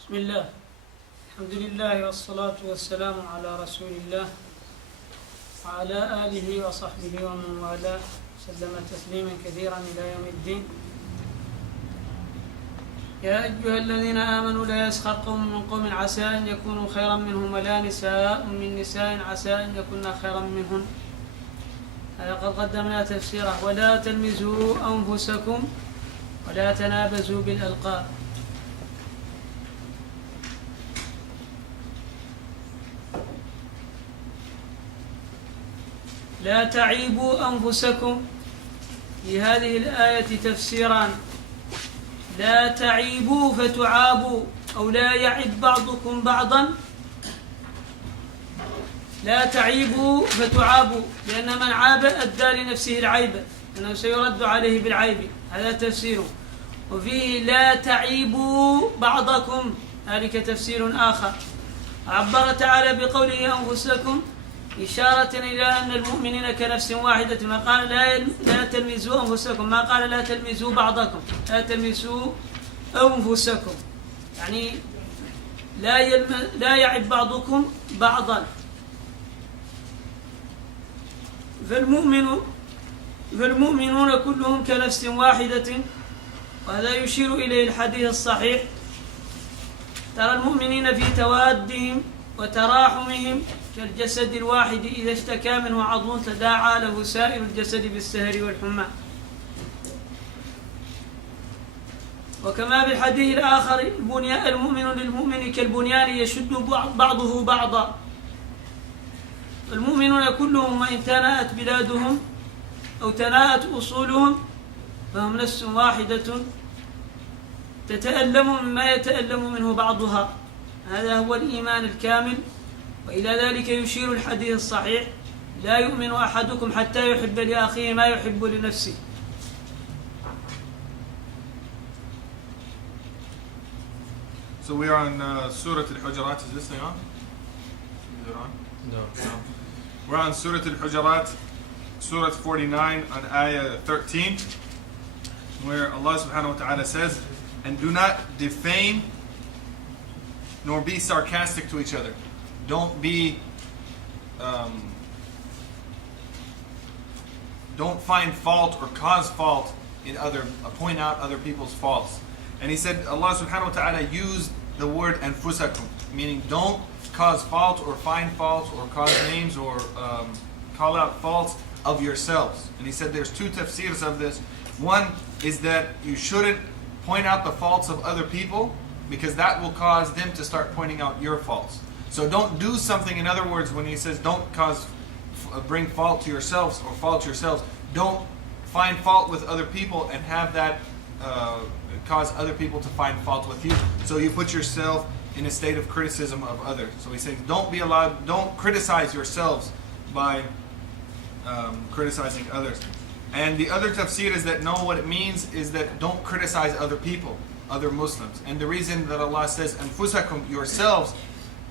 بسم الله، الحمد لله والصلاة والسلام على رسول الله وعلى آله وصحبه ومن والاه سلم تسليما كثيرا إلى يوم الدين. يا أيها الذين آمنوا لا يسخر قوم من قوم عسى أن يكونوا خيرا منهم ولا نساء من نساء عسى أن يكون خيرا منهن. قد قدمنا تفسيره. ولا تلمزوا أنفسكم ولا تنابزوا بالألقاب. لا تعيبوا أنفسكم. في هذه الآية تفسيران: لا تعيبوا فتعابوا، أو لا يعب بعضكم بعضا. لا تعيبوا فتعابوا، لأن من عاب أدى لنفسه العيب، أنه سيرد عليه بالعيب، هذا تفسيره. وفيه لا تعيبوا بعضكم، ذلك تفسير آخر. عبر تعالى بقوله أنفسكم إشارة إلى أن المؤمنين كنفس واحدة، ما قال لا تلمزوا أنفسكم، ما قال لا تلمزوا بعضكم، لا تلمزوا أنفسكم، يعني لا يعب بعضكم بعضا. فالمؤمنون كلهم كنفس واحدة، وهذا يشير إليه الحديث الصحيح: ترى المؤمنين في توادهم وتراحمهم كالجسد الواحد إذا اشتكى منه عضو تداعى له سائر الجسد بالسهر والحمى. وكما بالحديث الآخر: المؤمن للمؤمن كالبنيان يشد بعضه بعضا. المؤمنون كلهم وإن تناءت بلادهم أو تناءت أصولهم فهم نفس واحدة تتألم مما يتألم منه بعضها. هذا هو الإيمان الكامل. وإلى ذلك يشير الحديث الصحيح: لا يؤمن أحدكم حتى يحب لأخيه ما يحب لنفسه. So we are on Surah Al-Hujurat. Is this thing on? Is it on? No. We're on Surah Al-Hujurat, Surah 49, on Ayah 13, where Allah subhanahu wa ta'ala says, "And do not defame nor be sarcastic to each other." Don't find fault or cause fault in point out other people's faults. And He said, Allah subhanahu wa ta'ala used the word anfusakum, meaning don't cause fault or find fault or cause names or call out faults of yourselves. And He said there's two tafsirs of this. One is that you shouldn't point out the faults of other people, because that will cause them to start pointing out your faults. So don't do something. In other words, when He says don't bring fault to yourselves or fault yourselves, don't find fault with other people and have that cause other people to find fault with you. So you put yourself in a state of criticism of others. So He's saying don't criticize yourselves by criticizing others. And the other tafsir is that no, what it means is that don't criticize other people, other Muslims. And the reason that Allah says anfusakum, yourselves,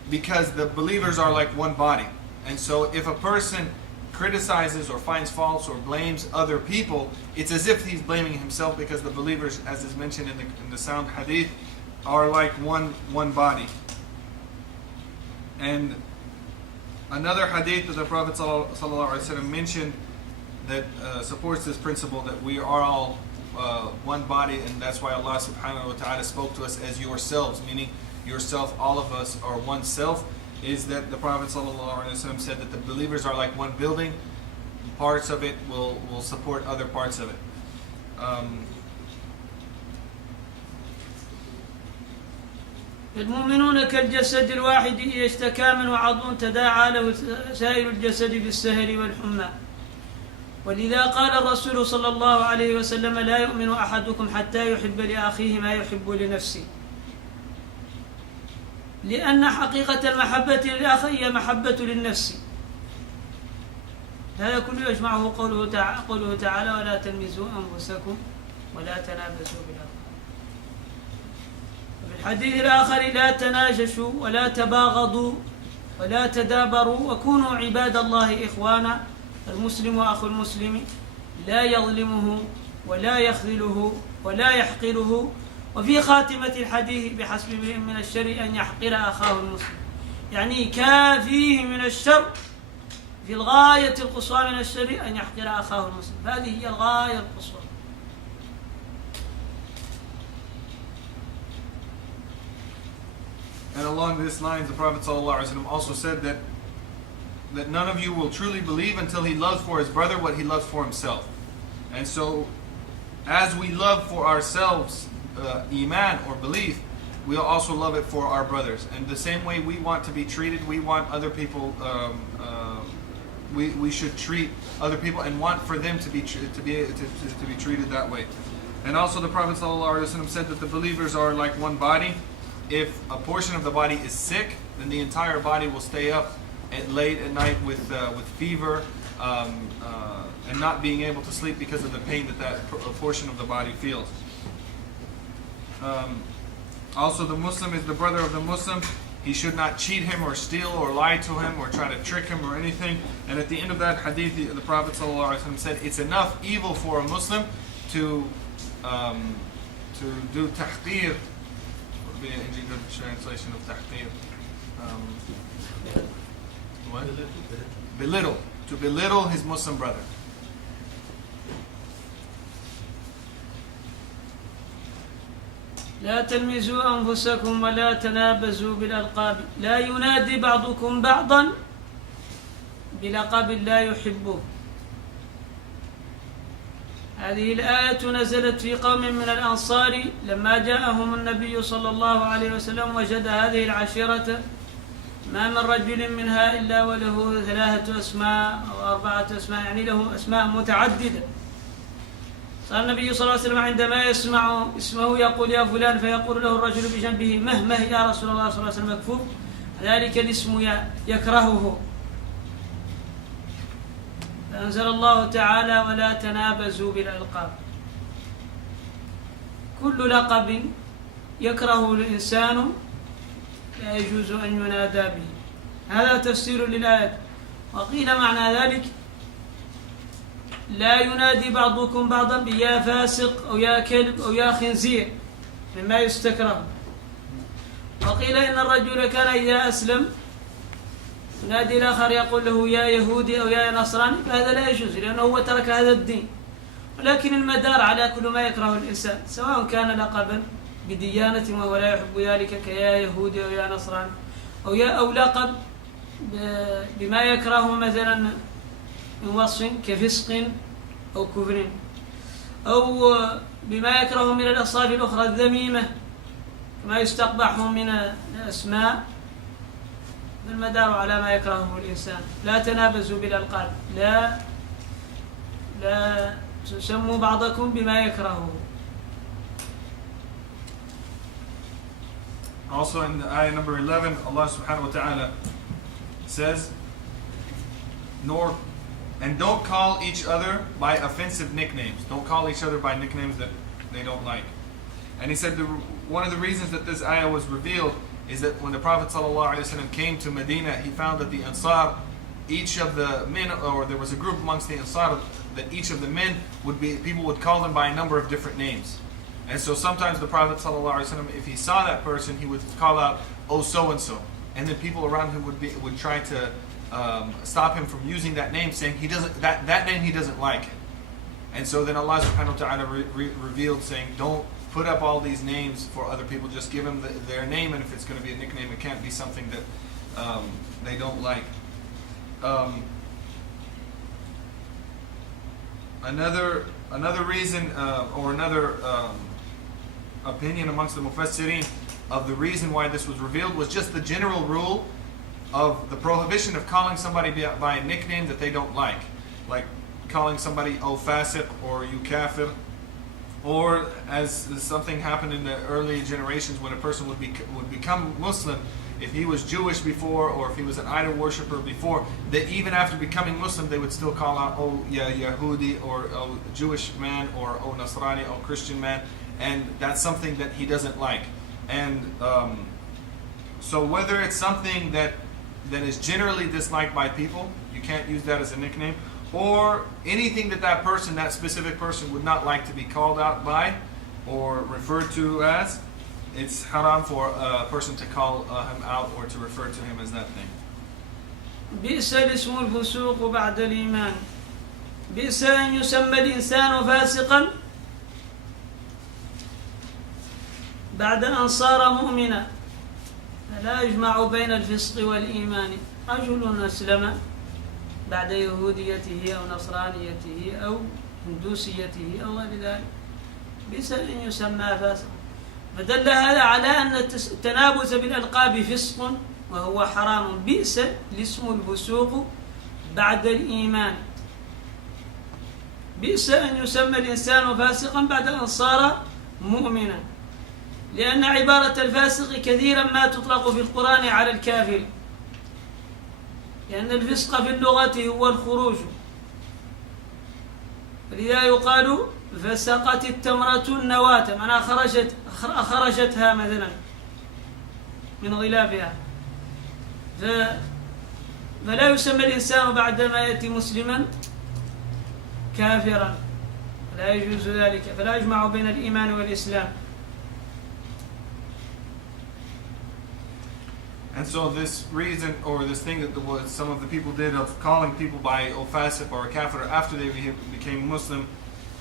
because the believers are like one body. And so if a person criticizes or finds faults or blames other people, it's as if he's blaming himself, because the believers, as is mentioned in the sound hadith, are like one body. And another hadith that the Prophet ﷺ mentioned that supports this principle, that we are all one body, and that's why Allah subhanahu wa ta'ala spoke to us as yourselves, meaning yourself, all of us are one self, is that the Prophet ﷺ said that the believers are like one building. Parts of it will support other parts of it. المؤمنون كالجسد الواحد إذا اشتكى منه عضو تداعى له سائر الجسد بالسهر والحمى. ولذا قال الرسول صلى الله عليه وسلم: لا يؤمن أحدكم حتى يحب لأخيه ما يحب لنفسه. لأن حقيقة المحبة للأخ هي محبة للنفس. هذا كله يجمعه قوله تعالى: ولا تلمزوا أنفسكم ولا تنابزوا بالألقاب. وفي الحديث الآخر: لا تناجشوا ولا تباغضوا ولا تدابروا وكونوا عباد الله إخوانا. المسلم أخو المسلم لا يظلمه ولا يخذله ولا يحقره وفي خاتمة الحديث بحسب امرئ من الشر أن يحقر أخاه المسلم، يعني كافيه من الشر في الغاية القصوى من الشر أن يحقر أخاه المسلم، هذه هي الغاية القصوى. And along these lines, the Prophet ﷺ also said that none of you will truly believe until he loves for his brother what he loves for himself. And so, as we love for ourselves iman or belief, we'll also love it for our brothers. And the same way we want to be treated, we want other people. We should treat other people and want for them to be treated that way. And also, the Prophet ﷺ said that the believers are like one body. If a portion of the body is sick, then the entire body will stay up late at night with fever and not being able to sleep because of the pain that portion of the body feels. Also, the Muslim is the brother of the Muslim. He should not cheat him or steal or lie to him or try to trick him or anything. And at the end of that hadith, the Prophet ﷺ said, it's enough evil for a Muslim to do tahqir. Would be a good translation of tahqir. What? Belittle. To belittle his Muslim brother. لا تلمزوا أنفسكم ولا تنابزوا بالألقاب لا ينادي بعضكم بعضا بلقب لا يحبه. هذه الآية نزلت في قوم من الأنصار لما جاءهم النبي صلى الله عليه وسلم وجد هذه العشيرة ما من رجل منها إلا وله 3 أسماء أو 4 أسماء، يعني له أسماء متعددة. صار النبي صلى الله عليه وسلم عندما يسمع اسمه يقول يا فلان، فيقول له الرجل بجنبه مهما يا رسول الله صلى الله عليه وسلم مكفوف، ذلك الاسم يكرهه. فأنزل الله تعالى ولا تنابزوا بالألقاب. كل لقب يكرهه الإنسان لا يجوز أن ينادى به. هذا تفسير للآية. وقيل معنى ذلك لا ينادي بعضكم بعضا بيا فاسق أو يا كلب أو يا خنزير مما يستكره. وقيل إن الرجل كان إذا أسلم ينادي الآخر يقول له يا يهودي أو يا نصراني، فهذا لا يجوز لأنه هو ترك هذا الدين. ولكن المدار على كل ما يكره الإنسان، سواء كان لقبا بديانة وهو لا يحب ذلك كيا يهودي أو يا نصراني، أو لقب بما يكره مثلا من وصف كفسق أو كفر، أو بما يكره من الأصناف الأخرى الذميمة كما يستقبح من الأسماء. المدار على ما يكرهه الإنسان. لا تنابزوا بالألقاب، لا تسموا بعضكم بما يكرهه. Also in the ayah number 11, Allah subhanahu wa ta'ala says, and don't call each other by offensive nicknames. Don't call each other by nicknames that they don't like. And he said one of the reasons that this ayah was revealed is that when the Prophet ﷺ came to Medina, he found that the Ansar, each of the men, or there was a group amongst the Ansar, that each of the men people would call them by a number of different names. And so sometimes the Prophet ﷺ, if he saw that person, he would call out, oh so-and-so. And then people around him would try to stop him from using that name, saying that name he doesn't like. And so then Allah subhanahu wa ta'ala revealed, saying, don't put up all these names for other people, just give them their name, and if it's going to be a nickname, it can't be something that they don't like. Another reason, or another opinion amongst the Mufassirin of the reason why this was revealed was just the general rule of the prohibition of calling somebody by a nickname that they don't like calling somebody oh fasiq or you kafir, or as something happened in the early generations when a person would become Muslim, if he was Jewish before or if he was an idol worshipper before, that even after becoming Muslim they would still call out oh ya Yahudi or oh Jewish man or oh Nasrani, oh Christian man, and that's something that he doesn't like. And so whether it's something that is generally disliked by people, you can't use that as a nickname, or anything that specific person would not like to be called out by, or referred to as, it's haram for a person to call him out or to refer to him as that thing. بئس الاسم الفسوق بعد الإيمان. بئس أن يسمى الإنسان فاسقا بعد أن صار مؤمنا، فلا يجمع بين الفسق والإيمان. رجل أسلم بعد يهوديته أو نصرانيته أو هندوسيته أو غير ذلك، بئس أن يسمى فاسقا. فدل هذا على أن التنابز بالألقاب فسق وهو حرام. بئس الاسم الفسوق بعد الإيمان. بئس أن يسمى الإنسان فاسقا بعد أن صار مؤمنا، لأن عبارة الفاسق كثيرا ما تطلق في القرآن على الكافر، لأن الفسق في اللغة هو الخروج، ولذا يقال فسقت التمرة النواة، معناها خرجتها مثلا من غلافها. فلا يسمى الإنسان بعدما يأتي مسلما كافرا، لا يجوز ذلك، فلا يجمع بين الإيمان والإسلام. And so this reason, or this thing that some of the people did of calling people by fasiq or kafir after they became Muslim,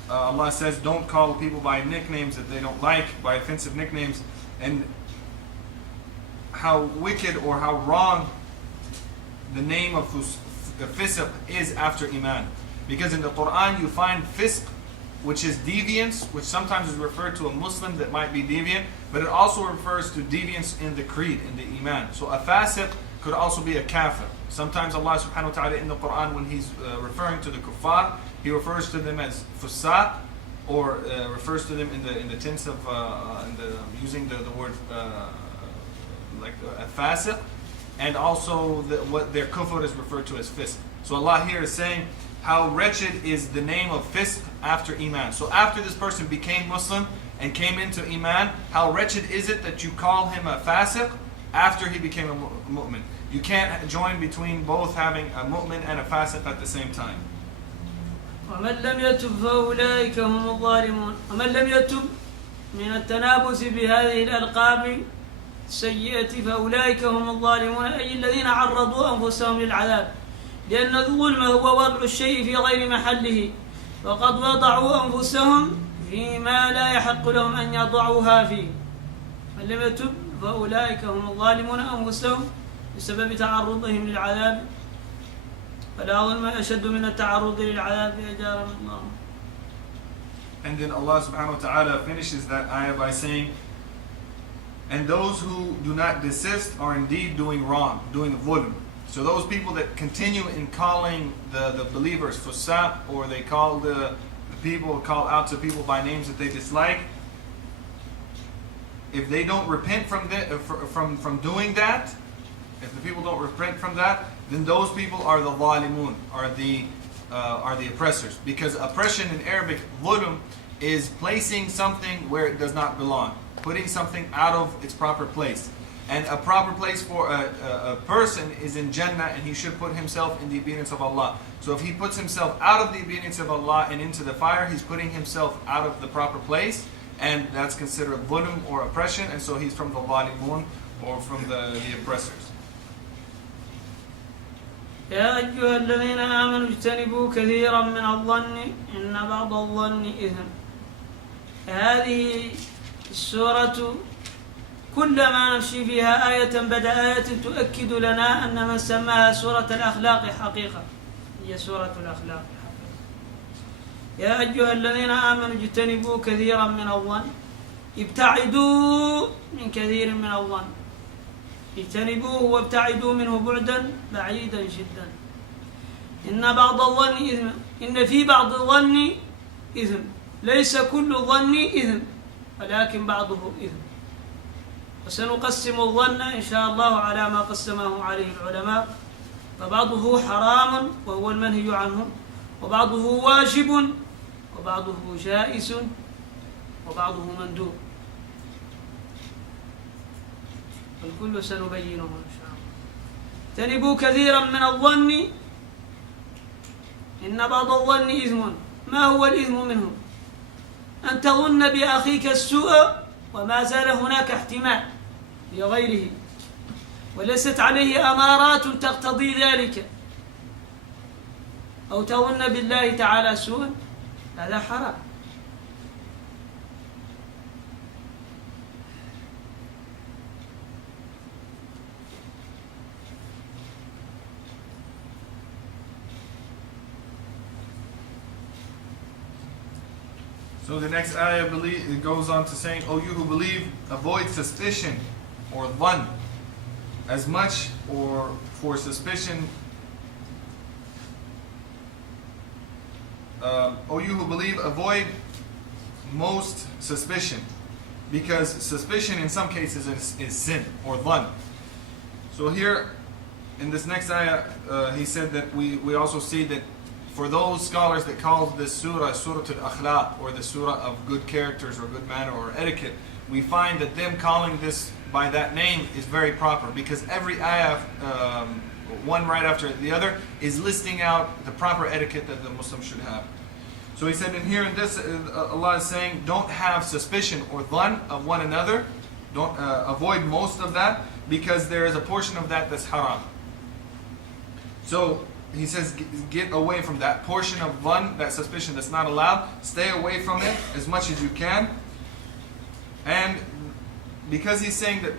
Allah says don't call people by nicknames that they don't like, by offensive nicknames. And how wicked or how wrong the name of fisq is after iman. Because in the Quran you find fisq, which is deviance, which sometimes is referred to a Muslim that might be deviant, but it also refers to deviance in the creed, in the iman. So a fasiq could also be a kafir. Sometimes Allah subhanahu wa ta'ala in the Quran, when He's referring to the kuffar, He refers to them as fusaq, or refers to them in the tense of using the word like a fasiq, and also what their kufr is referred to as fisq. So Allah here is saying how wretched is the name of fisq after iman. So after this person became Muslim and came into iman, how wretched is it that you call him a fasiq after he became a mu'min? You can't join between both having a mu'min and a fasiq at the same time. ومن لم يتب فأولئك هم الظالمون. ومن لم يتب من التنابز بهذه الألقاب السيئة فأولئك هم الظالمون، أي الذين عرضوا أنفسهم للعذاب، لأن الظلم هو وضع الشيء في غير محله، وقد وضعوا أنفسهم فيما لا يحق لهم أن يضعوها فيه. من لم يتب فأولئك هم الظالمون أنفسهم بسبب تعرضهم للعذاب، فلا ظلم أشد من التعرض للعذاب أجارنا الله. And then Allah subhanahu wa ta'ala finishes that ayah by saying, and those who do not desist are indeed doing wrong, doing dhulm. So those people that continue in calling the believers fusaq, or they call the people, call out to people by names that they dislike, if they don't repent from doing that, if the people don't repent from that, then those people are the zalimun, are the oppressors. Because oppression in Arabic, dhulm, is placing something where it does not belong, putting something out of its proper place. And a proper place for a person is in Jannah, and he should put himself in the obedience of Allah. So if he puts himself out of the obedience of Allah and into the fire, he's putting himself out of the proper place, and that's considered dhulm or oppression, and so he's from the zalimun, or from the oppressors. يا أيها الذين آمنوا اجتنبوا كثيرا من الظن إن بعض الظن إثم. هذه السورة كلما نمشي فيها آية بعد آية تؤكد لنا أن من سماها سورة الأخلاق حقيقة، هي سورة الأخلاق حقيقة. يا أيها الذين آمنوا اجتنبوا كثيرا من الظن، ابتعدوا من كثير من الظن، اجتنبوه وابتعدوا منه بعدا بعيدا جدا. إن بعض الظن إثم، إن في بعض الظن إثم، ليس كل الظن إثم ولكن بعضه إثم. وسنقسم الظن إن شاء الله على ما قسمه عليه العلماء، فبعضه حرام وهو المنهي عنه، وبعضه واجب، وبعضه جائز، وبعضه مندوب، والكل سنبينه إن شاء الله. اجتنبوا كثيرا من الظن إن بعض الظن إثم. ما هو الإثم منه؟ أن تظن بأخيك السوء وما زال هناك احتمال لغيره وليست عليه أمارات تقتضي ذلك، أو تظن بالله تعالى سوءا، هذا حرام. So the next ayah it goes on to saying, O you who believe, avoid suspicion or dhann, as much or for suspicion. O you who believe, avoid most suspicion, because suspicion in some cases is sin or dhann. So here in this next ayah, he said that we also see that for those scholars that call this surah Surah al-Akhlaq, or the surah of good characters or good manner or etiquette, we find that them calling this by that name is very proper, because every ayah, one right after the other, is listing out the proper etiquette that the Muslim should have. So he said in here, in this, Allah is saying, don't have suspicion or dhann of one another. Don't avoid most of that, because there is a portion of that that's haram. So he says, get away from that portion of dhann, that suspicion that's not allowed. Stay away from it as much as you can. And because he's saying that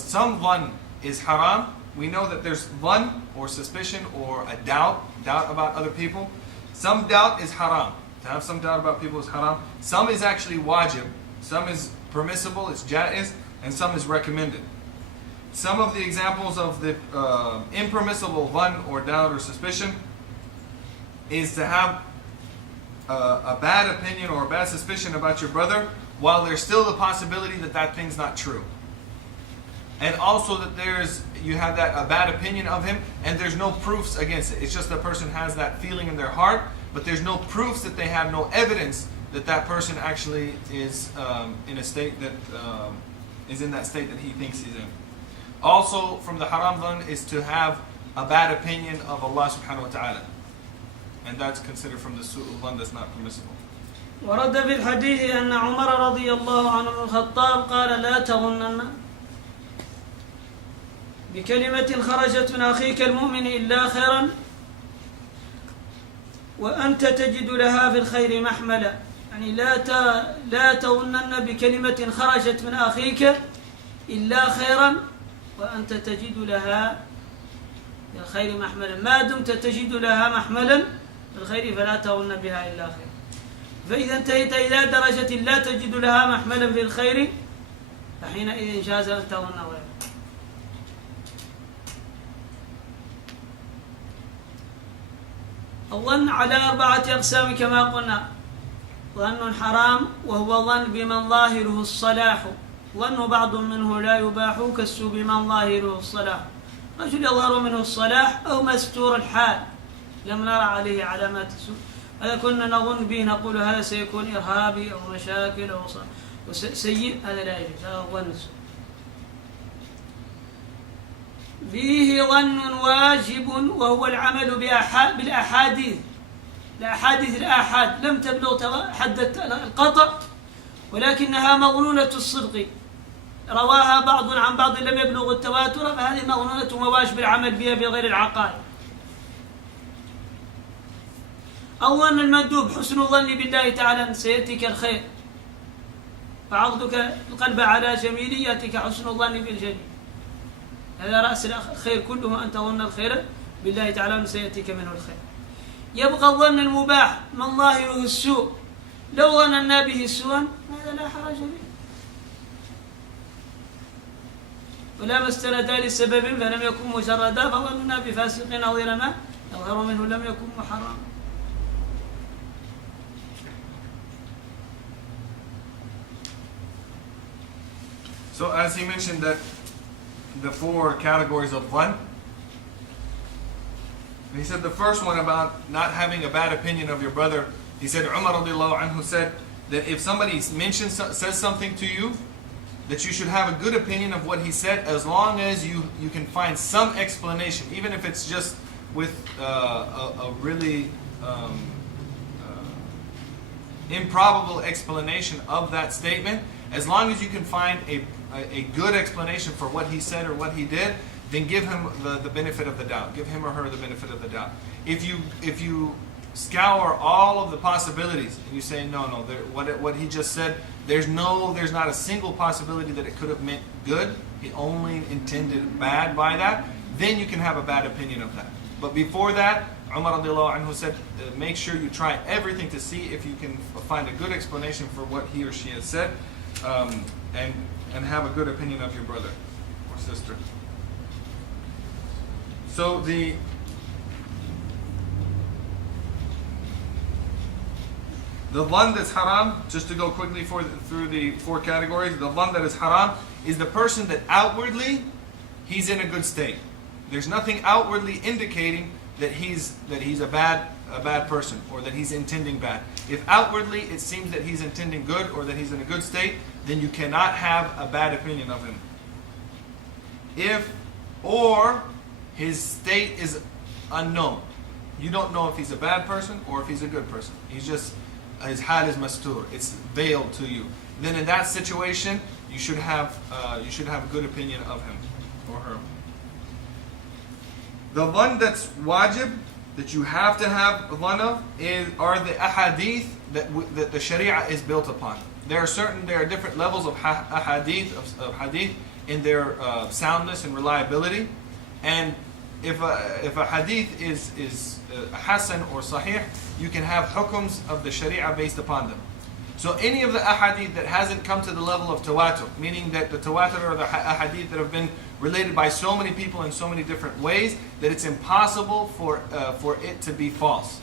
some dhann is haram, we know that there's dhann or suspicion or a doubt about other people. Some doubt is haram. To have some doubt about people is haram. Some is actually wajib. Some is permissible, it's jaiz, and some is recommended. Some of the examples of the impermissible dhann or doubt or suspicion is to have a bad opinion or a bad suspicion about your brother while there's still the possibility that that thing's not true. And also that you have a bad opinion of him and there's no proofs against it. It's just the person has that feeling in their heart, but there's no proofs that they have, no evidence that that person actually is in a state that is in that state that he thinks he's in. Also from the haram dhann is to have a bad opinion of Allah subhanahu wa ta'ala. And that's considered from the su'ul dhann that's not permissible. ورد في الحديث أن عمر رضي الله عنه الخطاب قال لا تظنن بكلمة خرجت من أخيك المؤمن إلا خيرا وأنت تجد لها في الخير محملا. يعني لا تظنن بكلمة خرجت من أخيك إلا خيرا وأنت تجد لها في الخير محملا. ما دمت تجد لها محملا في الخير فلا تظن بها إلا خير. فإذا انتهيت إلى درجة لا تجد لها محملا في الخير فحينئذ جاز أن تظن غيره. الظن على 4 أقسام كما قلنا. ظن حرام وهو ظن بمن ظاهره الصلاح، ظن بعض منه لا يباح كالسوء بمن ظاهره الصلاح. رجل يظهر منه الصلاح أو مستور الحال لم نرى عليه علامات السوء، هذا كنا نظن به، نقول هذا سيكون إرهابي أو مشاكل أو سيء، هذا لا يجوز، هذا ظن السوء. فيه ظن واجب وهو العمل بالأحاديث، الأحاديث الآحاد لم تبلغ حد القطع ولكنها مظنونة الصدق، رواها بعض عن بعض لم يبلغ التواتر، فهذه مظنونة وواجب العمل بها بغير العقائد. أولا المندوب حسن الظن بالله تعالى أن سيأتيك الخير، فعقدك القلب على جميل يأتيك حسن الظن بالجميل، هذا رأس الخير كله، أن تظن الخير بالله تعالى أن سيأتيك منه الخير. يبقى الظن المباح من ظاهره السوء، لو ظننا به سوءا هذا لا حرج به، ولا ما استند لسبب فلم يكن مجردا، فظننا بفاسق نظير ما يظهر منه لم يكن محرما. So as he mentioned that the 4 categories of dhann, he said the first one about not having a bad opinion of your brother, he said Umar radiallahu anhu said that if somebody says something to you, that you should have a good opinion of what he said as long as you can find some explanation, even if it's just with a really improbable explanation of that statement, as long as you can find a good explanation for what he said or what he did, then give him the benefit of the doubt. Give him or her the benefit of the doubt. If you scour all of the possibilities and you say no, what he just said, there's not a single possibility that it could have meant good. He only intended bad by that. Then you can have a bad opinion of that. But before that, Umar radiallahu anhu said, make sure you try everything to see if you can find a good explanation for what he or she has said, and have a good opinion of your brother or sister. So the one that's haram, just to go quickly through the 4 categories, the one that is haram is the person that outwardly he's in a good state. There's nothing outwardly indicating that he's a bad person or that he's intending bad. If outwardly it seems that he's intending good or that he's in a good state, then you cannot have a bad opinion of him. Or his state is unknown. You don't know if he's a bad person or if he's a good person. His hal is mastur. It's veiled to you. Then in that situation, you should have a good opinion of him or her. The one that's wajib, that you have to have one of, are the ahadith that the Sharia is built upon. There are different levels of hadith in their soundness and reliability, and if a hadith is hasan or sahih, you can have hukms of the Sharia based upon them. So any of the ahadith that hasn't come to the level of tawatur, meaning that the tawatur are the ahadith that have been related by so many people in so many different ways that it's impossible for it to be false.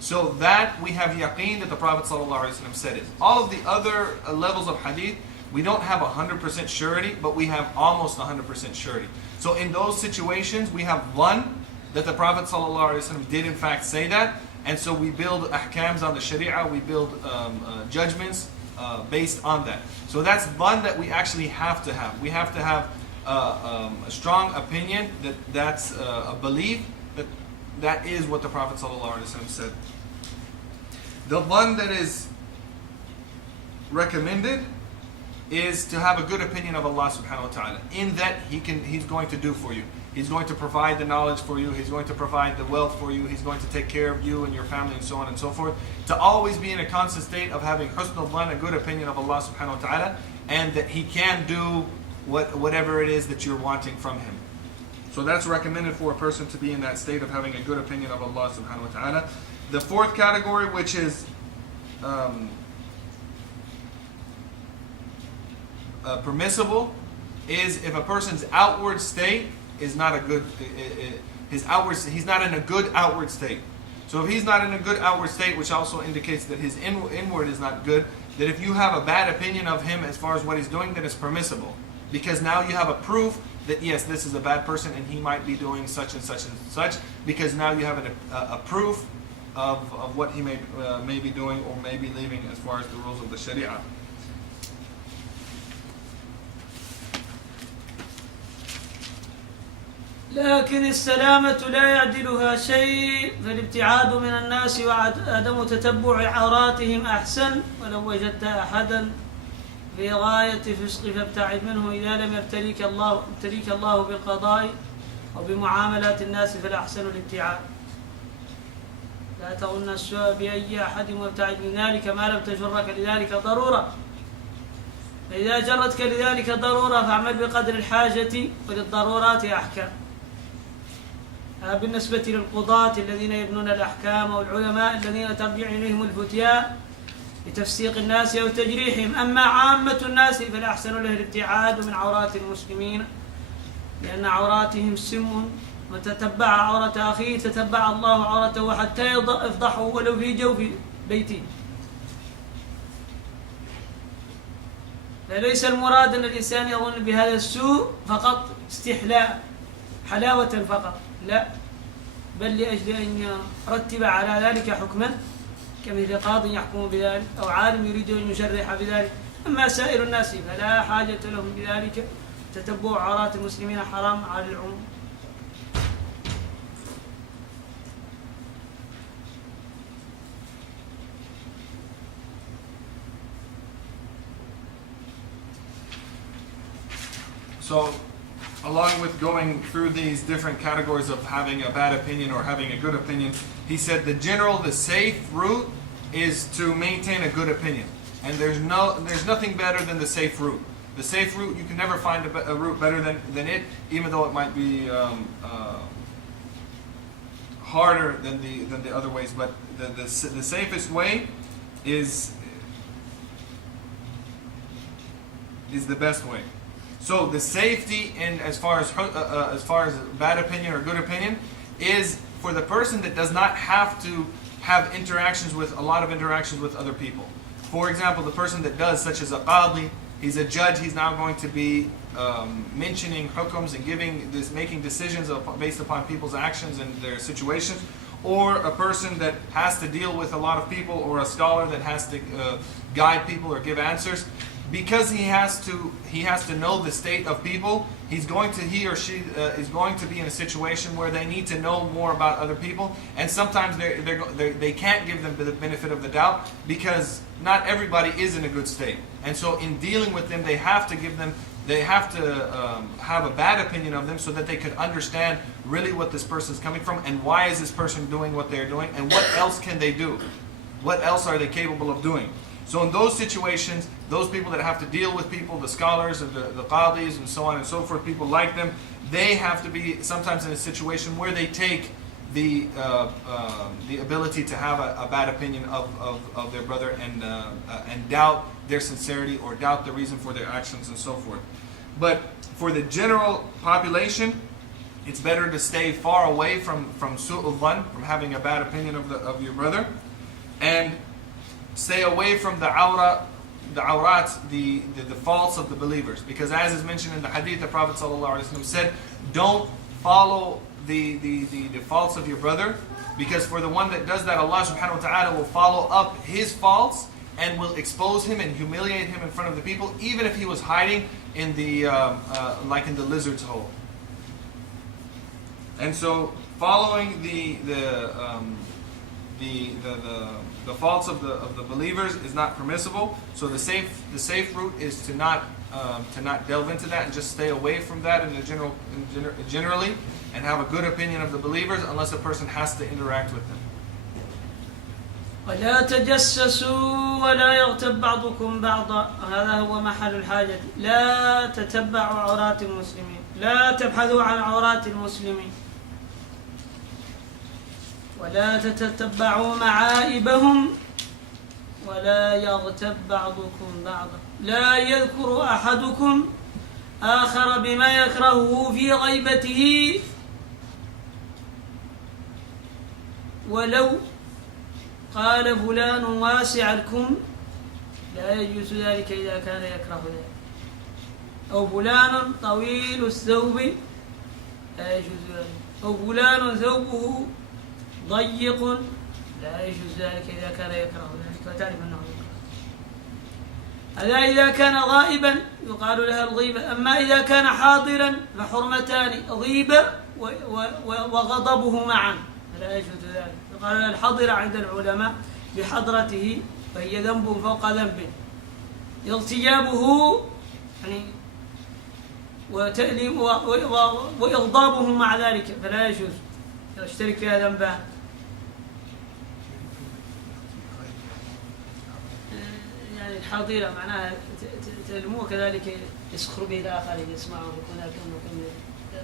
So that we have yaqeen that the Prophet ﷺ said it. All of the other levels of hadith, we don't have 100% surety, but we have almost 100% surety. So in those situations, we have one that the Prophet ﷺ did in fact say that, and so we build ahkams on the Sharia, we build judgments based on that. So that's one that we actually have to have. We have to have a strong opinion that's a belief that is what the Prophet ﷺ said. The one that is recommended is to have a good opinion of Allah subhanahu wa ta'ala, in that He's going to do for you. He's going to provide the knowledge for you. He's going to provide the wealth for you. He's going to take care of you and your family and so on and so forth. To always be in a constant state of having husnul dhan, a good opinion of Allah subhanahu wa ta'ala, and that He can do whatever it is that you're wanting from Him. So that's recommended for a person to be in that state of having a good opinion of Allah subhanahu wa ta'ala. The 4th category, which is permissible, is if a person's outward state is not a good, he's not in a good outward state. So if he's not in a good outward state, which also indicates that his inward is not good, that if you have a bad opinion of him as far as what he's doing, then it's permissible. Because now you have a proof that yes, this is a bad person and he might be doing such and such and such, because now you have a proof of what he may be doing or may be leaving as far as the rules of the Sharia. لكن السلامة لا يعدلها شيء، فالابتعاد من الناس وعدم تتبع عوراتهم أحسن. ولو وجدت أحدا في غاية فسق فابتعد منه إذا لم يبتليك الله بالقضاء أو بمعاملات الناس فالأحسن الابتعاد. لا تظن السوء بأي أحد وابتعد من ذلك ما لم تجرك لذلك ضرورة. فإذا جرتك لذلك ضرورة فاعمل بقدر الحاجة، وللضرورات أحكام. بالنسبة للقضاة الذين يبنون الأحكام والعلماء الذين ترجع إليهم الفتيا لتفسيق الناس أو تجريحهم. أما عامة الناس فالأحسن له الابتعاد من عورات المسلمين، لأن عوراتهم سم، وتتبع عورة أخيه تتبع الله عورته حتى يفضحه ولو في جوف بيته. فليس المراد أن الإنسان يظن بهذا السوء فقط استحلاء حلاوة فقط، لا، بل لأجل أن يرتب على ذلك حكما، كمثل قاض يحكم بذلك أو عالم يريد أن يشرح بذلك. أما سائر الناس فلا حاجة لهم بذلك. تتبع عورات المسلمين حرام على العموم. So, along with going through these different categories of having a bad opinion or having a good opinion, he said the safe route is to maintain a good opinion. And there's nothing better than the safe route. The safe route, you can never find a route better than it, even though it might be harder than the other ways. But the safest way is the best way. So the safety, in as far as bad opinion or good opinion, is for the person that does not have to have a lot of interactions with other people. For example, the person that does, such as a qadi, he's a judge. He's now going to be mentioning hukums and making decisions based upon people's actions and their situations. Or a person that has to deal with a lot of people, or a scholar that has to guide people or give answers. Because he has to know the state of people, he or she is going to be in a situation where they need to know more about other people, and sometimes they can't give them the benefit of the doubt because not everybody is in a good state, and so in dealing with them, they have to have a bad opinion of them so that they could understand really what this person is coming from and why is this person doing what they're doing and what else can they do, what else are they capable of doing. So in those situations, those people that have to deal with people, the scholars and the qadis and so on and so forth, people like them, they have to be sometimes in a situation where they take the ability to have a bad opinion of their brother and doubt their sincerity or doubt the reason for their actions and so forth. But for the general population, it's better to stay far away from su'ul dhan, from having a bad opinion of your brother, and stay away from the awrat, the faults of the believers. Because as is mentioned in the hadith, the Prophet ﷺ said, don't follow the faults of your brother, because for the one that does that, Allah subhanahu wa ta'ala will follow up his faults and will expose him and humiliate him in front of the people, even if he was hiding in like in the lizard's hole. And so following the faults of the believers is not permissible. So the safe route is to not delve into that and just stay away from that generally, and have a good opinion of the believers unless a person has to interact with them. ولا تجسسوا ولا يغتب بعضكم بعضا. هذا هو محل الحاجة. لا تتبعوا عورات المسلمين، لا تبحثوا عن عورات المسلمين، ولا تتبعوا معائبهم، ولا يغتب بعضكم بعضا. لا يذكر أحدكم آخر بما يكرهه في غيبته ولو قال فلان واسع الكم. لا يجوز ذلك إذا كان يكره ذلك. أو فلان طويل الثوب، لا يجوز ذلك. أو فلان ثوبه ضيق، لا يجوز ذلك إذا كان يكره ذلك وتعرف أنه يكره. هذا إذا كان غائبا يقال لها الغيبة. أما إذا كان حاضرا فحرمتان، غيبة وغضبه معا، لا يجوز ذلك. يقال لها الحاضرة عند العلماء بحضرته فهي ذنب فوق ذنب، ارتجابه يعني وتأليم وإغضابه مع ذلك فلا يجوز، يشترك فيها ذنبان. يعني الحاضرة معناها تألمه، وكذلك يسخر به الآخرين يسمعه ويكون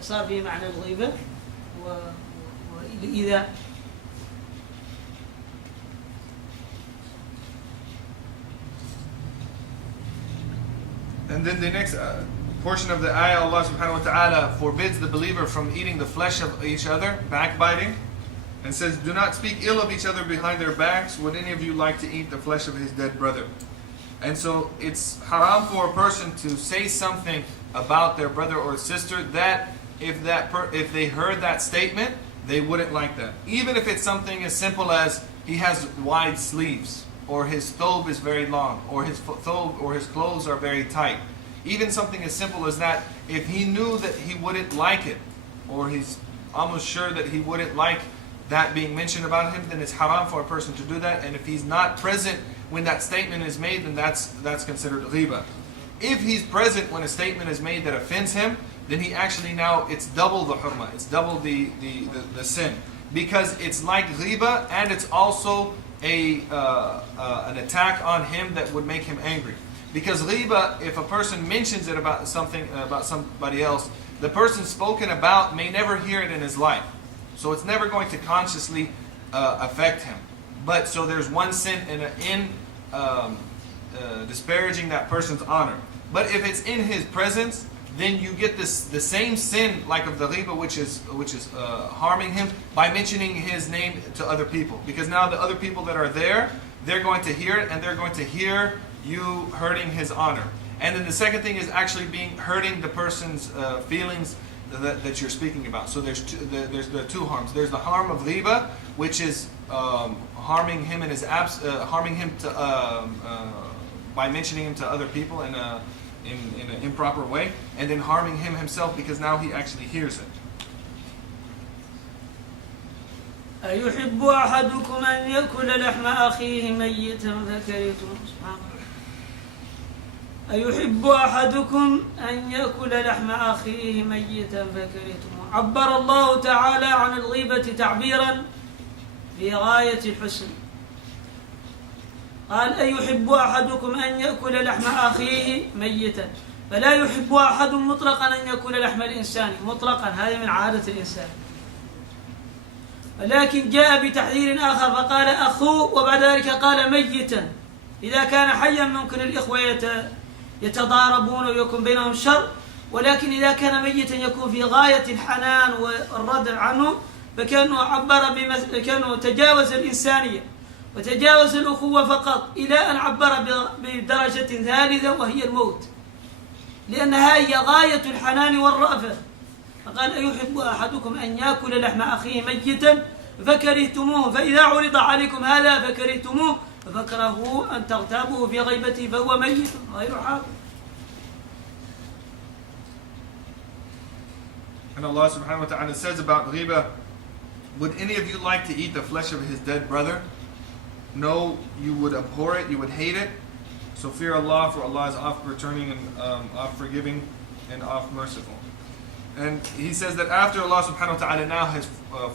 صار به معنى الغيبة والإيذاء. And then the next portion of the ayah, Allah subhanahu wa ta'ala forbids the believer from eating the flesh of each other, backbiting, and says, do not speak ill of each other behind their backs. Would any of you like to eat the flesh of his dead brother? And so it's haram for a person to say something about their brother or sister that if they heard that statement, they wouldn't like that. Even if it's something as simple as he has wide sleeves, or his thobe is very long, or his thobe or his clothes are very tight. Even something as simple as that, if he knew that he wouldn't like it, or he's almost sure that he wouldn't like that being mentioned about him, then it's haram for a person to do that. And if he's not present when that statement is made, then that's considered ghibah. If he's present when a statement is made that offends him, then he actually now, it's double the hurma, it's double the sin. Because it's like ghiba, and it's also an attack on him that would make him angry. Because ghiba, if a person mentions it about something, about somebody else, the person spoken about may never hear it in his life. So it's never going to consciously affect him. But so there's one sin in disparaging that person's honor. But if it's in his presence, then you get the same sin like of the ghiba, which is harming him, by mentioning his name to other people. Because now the other people that are there, they're going to hear it, and they're going to hear you hurting his honor. And then the second thing is actually hurting the person's feelings that you're speaking about. So there's the two harms. There's the harm of ghiba, which is harming him in his harming him to by mentioning him to other people in an improper way, and then harming him himself because now he actually hears it. أيحب أحدكم أن يأكل لحم أخيه ميتا فكرهتم أيحب أحدكم أن يأكل لحم أخيه ميتا فكرهتم. عبر الله تعالى عن الغيبة تعبيرا في غاية الحسن. قال أيحب أحدكم أن يأكل لحم أخيه ميتا، فلا يحب أحد مطلقا أن يأكل لحم الإنسان مطلقا، هذه من عادة الإنسان. ولكن جاء بتحذير آخر فقال أخوه، وبعد ذلك قال ميتا. إذا كان حيا ممكن الإخوة يتضاربون ويكون بينهم شر، ولكن إذا كان ميتا يكون في غاية الحنان والرد عنه، كأنه تجاوز الإنسانية وتجاوز الأخوة فقط إلى أن عبر بدرجة ثالثة وهي الموت، لأنها هي غاية الحنان والرأفة. فقال أيحب أحدكم أن يأكل لحم أخيه ميتا فكرهتموه، فإذا عرض عليكم هذا فكرهتموه فكرهوا أن تغتابوه في غيبته فهو ميت غير حاضر. And Allah subhanahu wa ta'ala says about ghiba, would any of you like to eat the flesh of his dead brother? No, you would abhor it, you would hate it. So fear Allah, for Allah is oft returning and oft forgiving and oft merciful. And he says that after Allah subhanahu wa ta'ala now has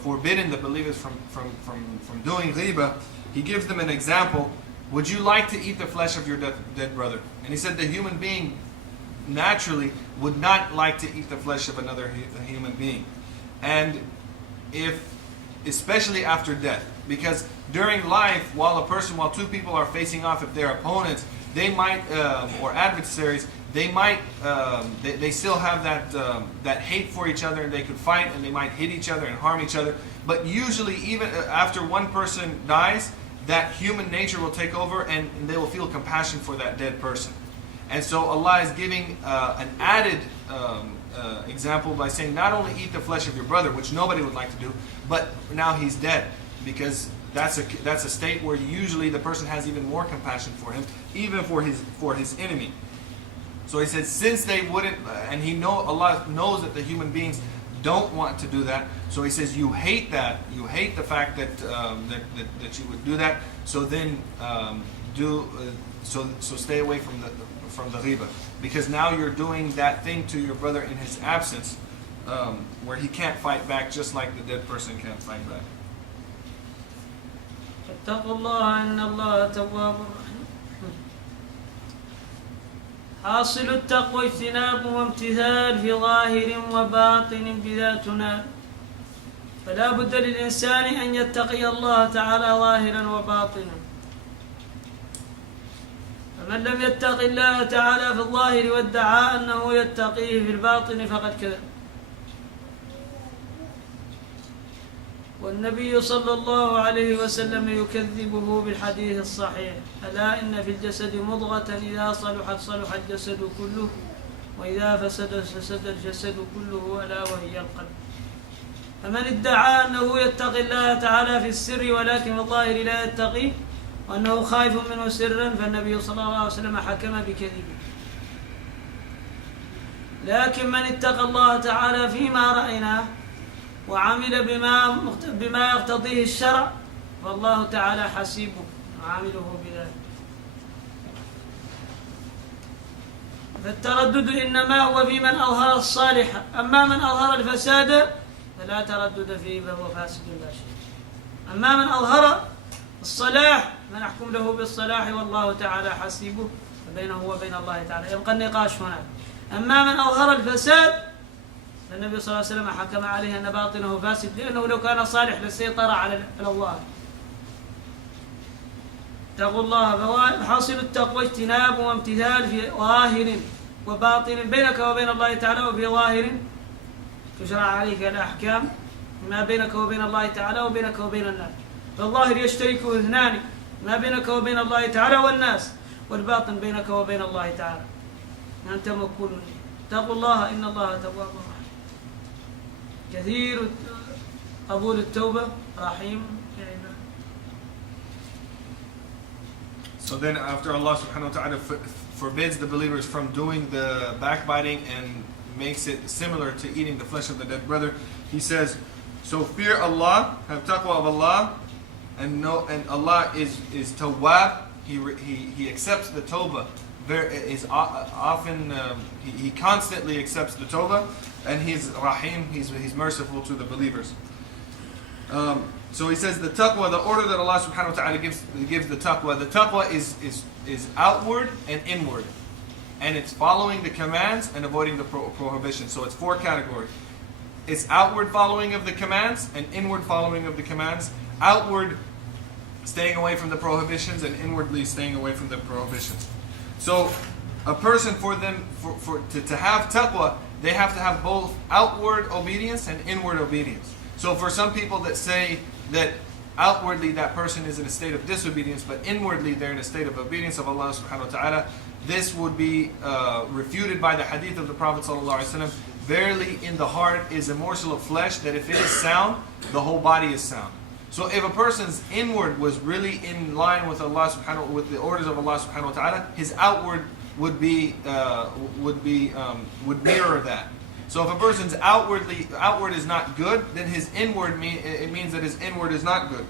forbidden the believers from doing ghiba, he gives them an example. Would you like to eat the flesh of your dead brother? And he said the human being naturally would not like to eat the flesh of another human being. And especially after death, because during life, while two people are facing off, if they're opponents, they might, or adversaries, they might, they still have that hate for each other, and they could fight, and they might hit each other and harm each other. But usually, even after one person dies, that human nature will take over, and they will feel compassion for that dead person. And so Allah is giving an added example by saying, not only eat the flesh of your brother, which nobody would like to do, but now he's dead, because that's a state where usually the person has even more compassion for him, even for his enemy. So he said, since they wouldn't, and Allah knows that the human beings don't want to do that. So he says, you hate that. You hate the fact that you would do that. So then so stay away from the ghiba, because now you're doing that thing to your brother in his absence, where he can't fight back, just like the dead person can't fight back. فاتقوا الله إن الله تواب رحيم. حاصل التقوى اجتناب وامتثال في ظاهر وباطن بذا تنال. فلا بد للإنسان أن يتقي الله تعالى ظاهرا وباطنا. فمن لم يتق الله تعالى في الظاهر وادعى أنه يتقيه في الباطن فقد كذب. والنبي صلى الله عليه وسلم يكذبه بالحديث الصحيح: ألا إن في الجسد مضغة إذا صلحت صلح الجسد كله وإذا فسدت فسد الجسد كله ألا وهي القلب. فمن ادعى أنه يتقي الله تعالى في السر ولكن في الظاهر لا يتقيه وأنه خائف منه سرا فالنبي صلى الله عليه وسلم حكم بكذبه. لكن من اتقى الله تعالى فيما رأيناه وعمل بما يقتضيه الشرع فالله تعالى حسيبه وعامله بذلك. فالتردد إنما هو في من أظهر الصالح، أما من أظهر الفساد فلا تردد فيه فهو فاسد لا شيء. أما من أظهر الصلاح فنحكم له بالصلاح والله تعالى حسيبه بينه وبين الله تعالى، يبقى النقاش هناك. أما من أظهر الفساد فالنبي صلى الله عليه وسلم حكم عليه أن باطنه فاسد، لأنه لو كان صالح لسيطر على الظاهر. اتقوا الله، حاصل التقوى اجتناب وامتثال في ظاهر وباطن بينك وبين الله تعالى، وفي ظاهر تشرع عليك الأحكام ما بينك وبين الله تعالى وبينك وبين الناس. فالظاهر يشترك اثنان ما بينك وبين الله تعالى والناس، والباطن بينك وبين الله تعالى. أنت مكون. اتقوا الله إن الله تواب رحيم، كثير قبول التوبة، رحيم. So then after Allah subhanahu wa ta'ala forbids the believers from doing the backbiting and makes it similar to eating the flesh of the dead brother, He says, so fear Allah, have taqwa of Allah, and know, and Allah is tawwab. He accepts the tawbah. He constantly accepts the tawbah, and He's rahim. He's merciful to the believers. So he says the taqwa, the order that Allah subhanahu wa ta'ala gives the taqwa. The taqwa is outward and inward. And it's following the commands and avoiding the prohibitions. So it's 4 categories. It's outward following of the commands and inward following of the commands. Outward, staying away from the prohibitions, and inwardly staying away from the prohibitions. So a person to have taqwa, they have to have both outward obedience and inward obedience. So for some people that say that outwardly that person is in a state of disobedience, but inwardly they're in a state of obedience of Allah subhanahu wa ta'ala, this would be refuted by the hadith of the Prophet sallallahu alaihi wasallam. Verily in the heart is a morsel of flesh that if it is sound, the whole body is sound. So if a person's inward was really in line with with the orders of Allah subhanahu wa ta'ala, his outward would mirror that. So if a person's outward is not good, then his inward means that his inward is not good.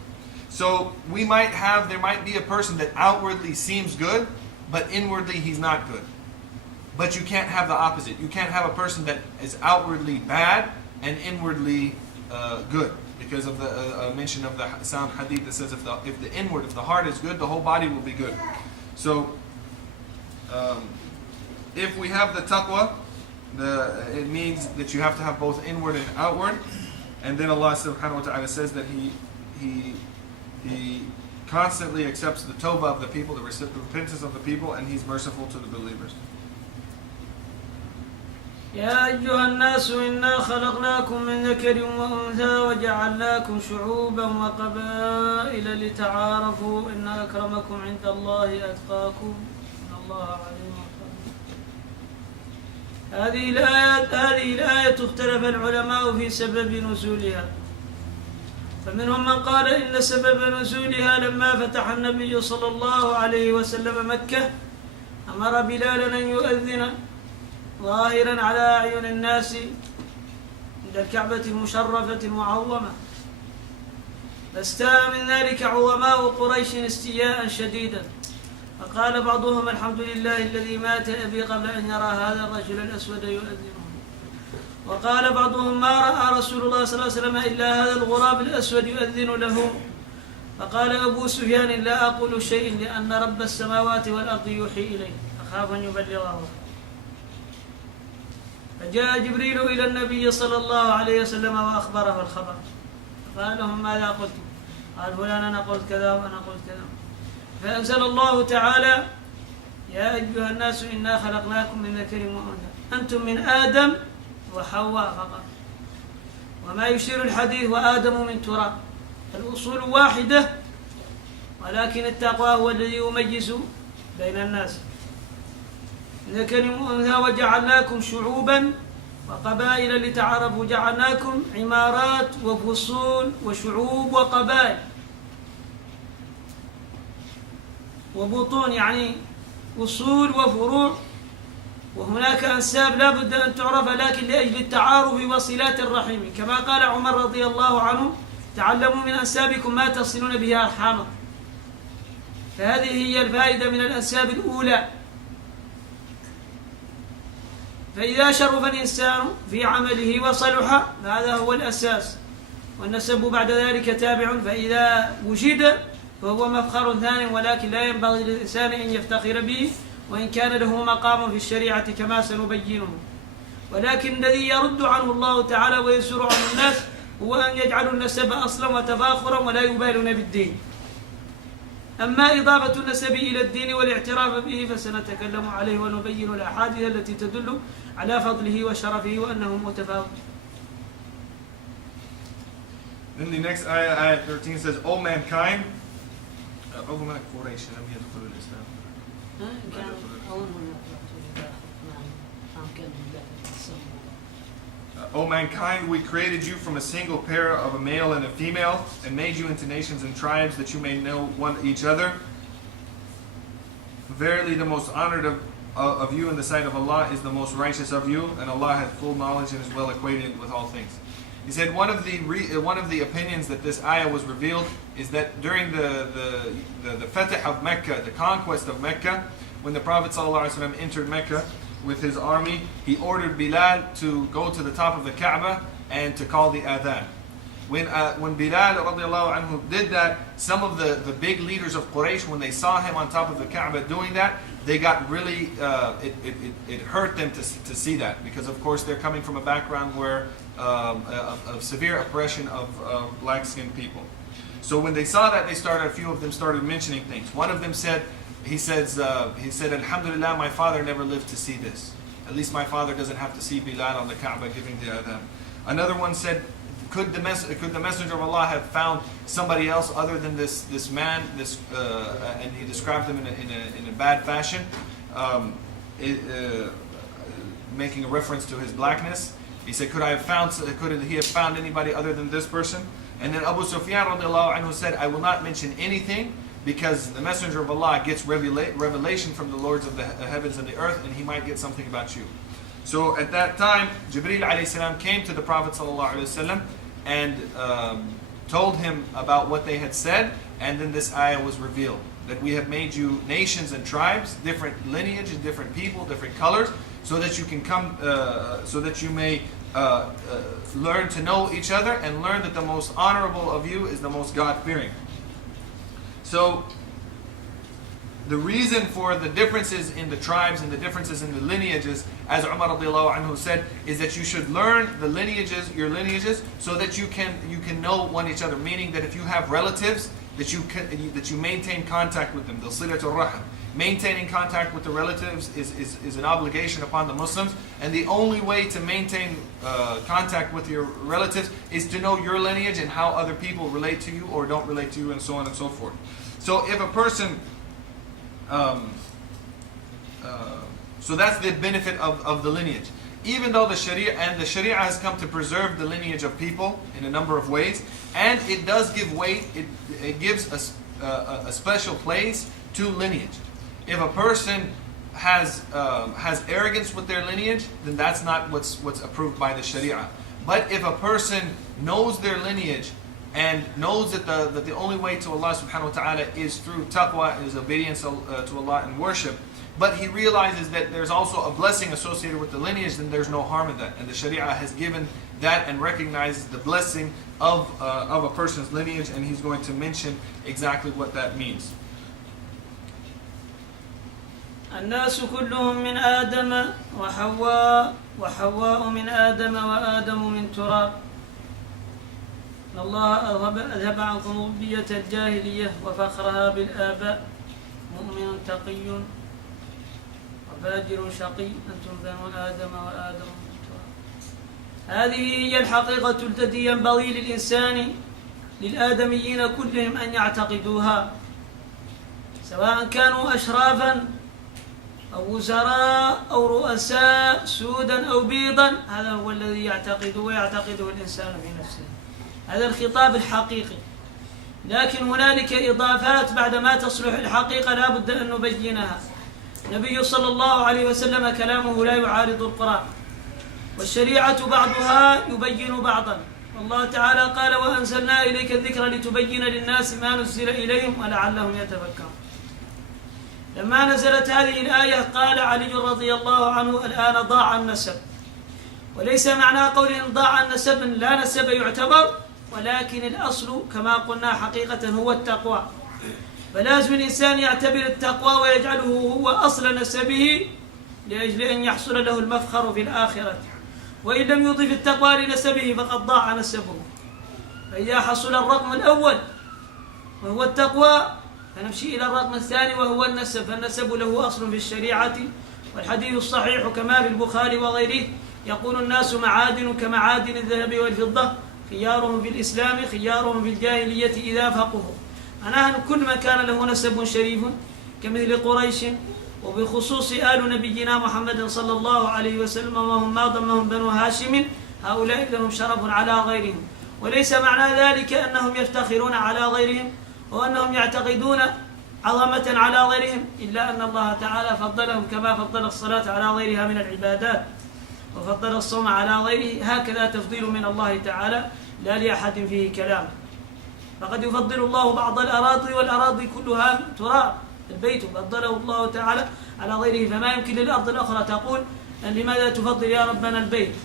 So there might be a person that outwardly seems good, but inwardly he's not good. But you can't have the opposite. You can't have a person that is outwardly bad and inwardly good, because of the mention of the sound hadith that says if the heart is good, the whole body will be good. So if we have the taqwa, it means that you have to have both inward and outward. And then Allah subhanahu wa ta'ala says that He constantly accepts the tawbah of the people, the repentance of the people, and He's merciful to the believers. يا أيها الناس إنا خلقناكم من ذكر وأنثى وجعلناكم شعوبا وقبائل لتعارفوا إن أكرمكم عند الله أتقاكم إن الله عليم خبير. هذه الآية اختلف العلماء في سبب نزولها، فمنهم من قال إن سبب نزولها لما فتح النبي صلى الله عليه وسلم مكة أمر بلالا أن يؤذن ظاهرا على أعين الناس عند الكعبة المشرفة المعظمة، فاستاء من ذلك عظماء قريش استياء شديدا، فقال بعضهم الحمد لله الذي مات أبي قبل أن يرى هذا الرجل الأسود يؤذنه، وقال بعضهم ما رأى رسول الله صلى الله عليه وسلم إلا هذا الغراب الأسود يؤذن له، فقال أبو سفيان لا أقول شيء لأن رب السماوات والأرض يوحي إليه أخاف أن يبلغه. فجاء جبريل إلى النبي صلى الله عليه وسلم وأخبره الخبر، فقال لهم ماذا قلتم؟ قال فلان أنا قلت كذا وأنا قلت كذا. فأنزل الله تعالى يا أيها الناس إنا خلقناكم من ذكر وأنثى أنتم من آدم وحواء فقط، وما يشير الحديث وآدم من تراب، الأصول واحدة ولكن التقوى هو الذي يميز بين الناس. ذكر وأنثى وجعلناكم شعوبا وقبائل لتعارفوا، جعلناكم عمارات وفصول وشعوب وقبائل وبطون، يعني أصول وفروع، وهناك أنساب لا بد أن تعرف لكن لأجل التعارف وصلات الرحم، كما قال عمر رضي الله عنه تعلموا من أنسابكم ما تصلون بها أرحامكم. فهذه هي الفائدة من الأنساب الأولى. فإذا شرف الإنسان في عمله وصلح فهذا هو الأساس، والنسب بعد ذلك تابع، فإذا وجد فهو مفخر ثاني، ولكن لا ينبغي للإنسان أن يفتخر به وإن كان له مقام في الشريعة كما سنبينه. ولكن الذي يرد عنه الله تعالى ويسر عنه الناس هو أن يجعلوا النسب أصلا وتفاخرا ولا يبالون بالدين. أما إضافة النسب إلى الدين والاعتراف به فسنتكلم عليه ونبين الأحاديث التي تدل على فضله وشرفه وأنه متفاوت. Then the next ayah 13 says, O mankind, O mankind, we created you from a single pair of a male and a female, and made you into nations and tribes that you may know each other. Verily, the most honored of you in the sight of Allah is the most righteous of you, and Allah has full knowledge and is well acquainted with all things. He said one of the opinions that this ayah was revealed is that during the Fatih of Mecca, the conquest of Mecca, when the Prophet ﷺ entered Mecca with his army, he ordered Bilal to go to the top of the Kaaba and to call the adhan. When Bilal radiallahu anhu did that, some of the big leaders of Quraysh, when they saw him on top of the Kaaba doing that, they got really, it hurt them to see that, because of course they're coming from a background where of severe oppression of black-skinned people. So when they saw that, a few of them started mentioning things. One of them said, he said, Alhamdulillah, my father never lived to see this. At least my father doesn't have to see Bilal on the Kaaba giving the adhan. Another one said, could the Messenger of Allah have found somebody else other than this man? And he described him in a bad fashion, making a reference to his blackness. He said, could he have found anybody other than this person? And then Abu Sufyan radiallahu anhu said, I will not mention anything, because the Messenger of Allah gets revelation from the Lords of the heavens and the earth, and he might get something about you. So at that time, Jibreel alayhi salam came to the Prophet sallallahu alaihi wasallam and told him about what they had said, and then this ayah was revealed, that we have made you nations and tribes, different lineages, different people, different colors, so that you can come, so that you may learn to know each other and learn that the most honorable of you is the most God-fearing. So the reason for the differences in the tribes and the differences in the lineages, as Umar radiallahu anhu said, is that you should learn the lineages, your lineages, so that you can know one each other. Meaning that if you have relatives, that you maintain contact with them. The silatul rahm. Maintaining contact with the relatives is an obligation upon the Muslims, and the only way to maintain contact with your relatives is to know your lineage and how other people relate to you or don't relate to you, and so on and so forth. So if a person, so that's the benefit of the lineage. Even though the Sharia has come to preserve the lineage of people in a number of ways, and it does give weight, it gives a special place to lineage. If a person has arrogance with their lineage, then that's not what's approved by the Sharia. But if a person knows their lineage and knows that the only way to Allah subhanahu wa ta'ala is through taqwa, is obedience to Allah and worship, but he realizes that there's also a blessing associated with the lineage, then there's no harm in that. And the Sharia has given that and recognizes the blessing of a person's lineage, and he's going to mention exactly what that means. الناس كلهم من آدم وحواء وحواء من آدم وآدم من تراب. الله أذهب عنكم ربية الجاهلية وفخرها بالآباء. مؤمن تقي وفاجر شقي أنتم بنو آدم وآدم من تراب. هذه هي الحقيقة التي ينبغي للإنسان للآدميين كلهم أن يعتقدوها، سواء كانوا أشرافا أو وزراء أو رؤساء سودا أو بيضا. هذا هو الذي ويعتقده الإنسان في نفسه. هذا الخطاب الحقيقي. لكن هنالك إضافات بعدما تصلح الحقيقة لا بد أن نبينها. النبي صلى الله عليه وسلم كلامه لا يعارض القرآن، والشريعة بعضها يبين بعضا. الله تعالى قال وأنزلنا إليك الذكر لتبين للناس ما نزل إليهم ولعلهم يتفكرون. لما نزلت هذه الآية قال علي رضي الله عنه الآن ضاع النسب. وليس معنى قولهم ضاع النسب لا نسب يعتبر، ولكن الأصل كما قلنا حقيقة هو التقوى، فلازم الإنسان يعتبر التقوى ويجعله هو أصل نسبه لأجل أن يحصل له المفخر في الآخرة. وإن لم يضف التقوى لنسبه فقد ضاع نسبه. فإذا حصل الرقم الأول وهو التقوى فنمشي إلى الرقم الثاني وهو النسب، فالنسب له أصل في الشريعة. والحديث الصحيح كما في البخاري وغيره يقول الناس معادن كمعادن الذهب والفضة، خيارهم في الإسلام خيارهم في الجاهلية إذا فقهوا. معناها كل من كان له نسب شريف كمثل قريش، وبخصوص آل نبينا محمد صلى الله عليه وسلم وهم ما ضمهم بنو هاشم، هؤلاء لهم شرف على غيرهم. وليس معنى ذلك أنهم يفتخرون على غيرهم وأنهم يعتقدون عظمة على غيرهم، إلا أن الله تعالى فضلهم كما فضل الصلاة على غيرها من العبادات وفضل الصوم على غيره، هكذا تفضيل من الله تعالى لا لأحد فيه كلام. فقد يفضل الله بعض الأراضي والأراضي كلها تراب، البيت فضله الله تعالى على غيره، فما يمكن للأرض الأخرى تقول لماذا تفضل يا ربنا البيت.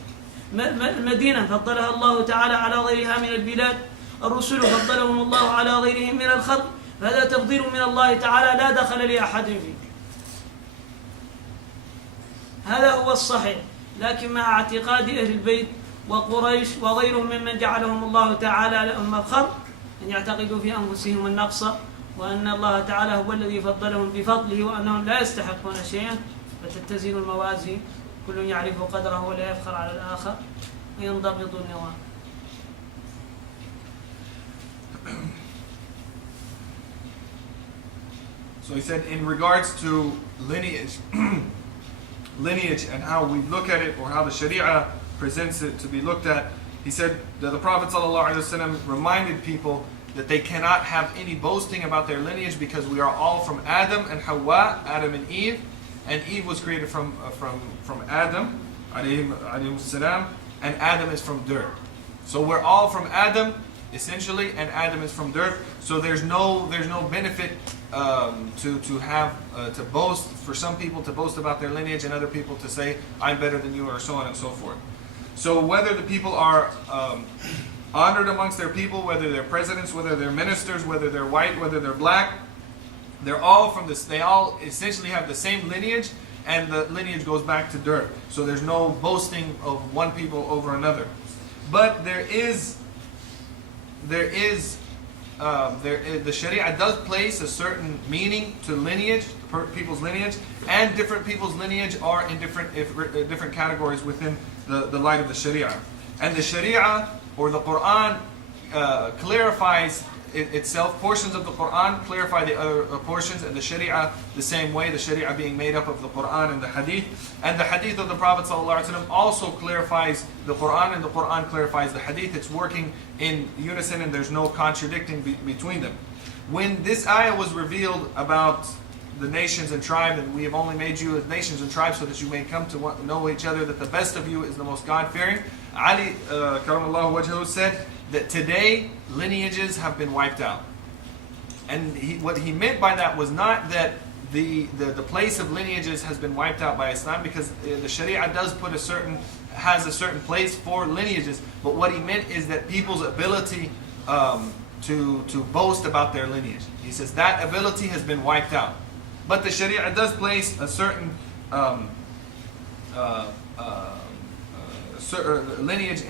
المدينة فضلها الله تعالى على غيرها من البلاد، الرسل فضلهم الله على غيرهم من الخلق، فهذا تفضيل من الله تعالى لا دخل لأحد فيه. هذا هو الصحيح. لكن مع اعتقاد أهل البيت وقريش وغيرهم ممن جعلهم الله تعالى لهم مفخر أن يعتقدوا في أنفسهم النقص، وأن الله تعالى هو الذي فضلهم بفضله وأنهم لا يستحقون شيئا، فتتزن الموازين، كل يعرف قدره ولا يفخر على الآخر وينضبط النظام. So he said, in regards to lineage, and how we look at it, or how the Sharia presents it to be looked at, he said that the Prophet ﷺ reminded people that they cannot have any boasting about their lineage, because we are all from Adam and Hawa, Adam and Eve was created from Adam, alayhi salam, and Adam is from dirt. So we're all from Adam, essentially, and Adam is from dirt. So there's no benefit to boast, for some people to boast about their lineage and other people to say I'm better than you, or so on and so forth. So whether the people are honored amongst their people, whether they're presidents, whether they're ministers, whether they're white, whether they're black, they're all from this. They all essentially have the same lineage, and the lineage goes back to dirt. So there's no boasting of one people over another. But the Sharia does place a certain meaning to lineage, people's lineage, and different people's lineage are in different categories within the light of the Sharia. And the Sharia, or the Quran, clarifies itself. Portions of the Quran clarify the other portions, and the Sharia the same way, the Sharia being made up of the Quran and the Hadith. And the Hadith of the Prophet ﷺ also clarifies the Quran, and the Quran clarifies the Hadith. It's working in unison, and there's no contradicting between them. When this ayah was revealed about the nations and tribes, and we have only made you as nations and tribes so that you may come to know each other, that the best of you is the most God-fearing, Ali karamallahu wajhahu said that today lineages have been wiped out. And what he meant by that was not that the place of lineages has been wiped out by Islam, because the Sharia has a certain place for lineages, but what he meant is that people's ability to boast about their lineage. He says that ability has been wiped out. But the Sharia does place a certain lineage